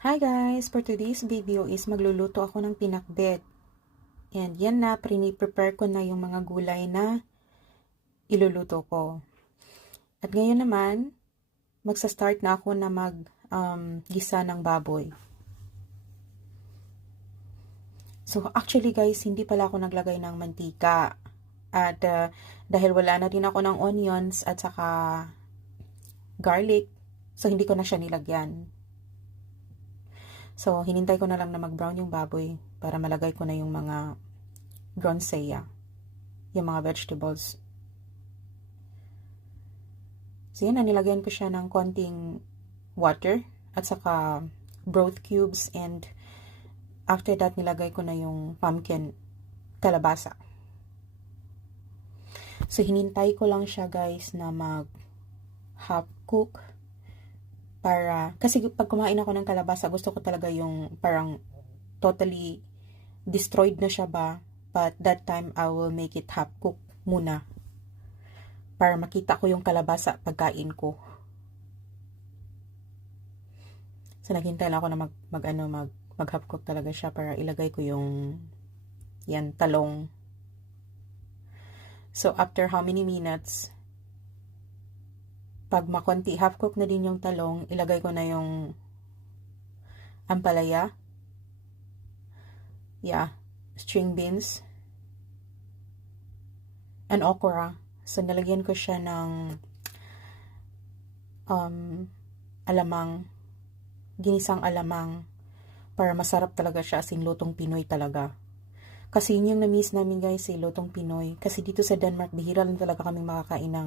Hi guys! For today's video is magluluto ako ng pinakbet. And yan na, prepare ko na yung mga gulay na iluluto ko. At ngayon naman, magsa-start na ako na gisa ng baboy. So actually guys, hindi pala ako naglagay ng mantika. At dahil wala na din ako ng onions at saka garlic, so hindi ko na siya nilagyan. So, hinintay ko na lang na mag-brown yung baboy para malagay ko na yung mga ground saya, yung mga vegetables. So, yan na, nilagyan ko siya ng konting water at saka broth cubes, and after that, nilagay ko na yung pumpkin kalabasa. So, hinintay ko lang siya guys na mag-half cook. Kasi pag kumain ako ng kalabasa, gusto ko talaga yung parang totally destroyed na siya ba. But that time, I will make it half cook muna. Para makita ko yung kalabasa pagkain ko. So, naghintay lang ako na mag half cook talaga siya para ilagay ko yung talong. So, after how many minutes, pag makonti, half cook na din yung talong, ilagay ko na yung ampalaya. String beans. And okra. So, nalagyan ko siya ng alamang. Ginisang alamang. Para masarap talaga siya, as in lutong Pinoy talaga. Kasi yun yung na-miss namin guys, lutong Pinoy. Kasi dito sa Denmark, bihira lang talaga kaming makakain ng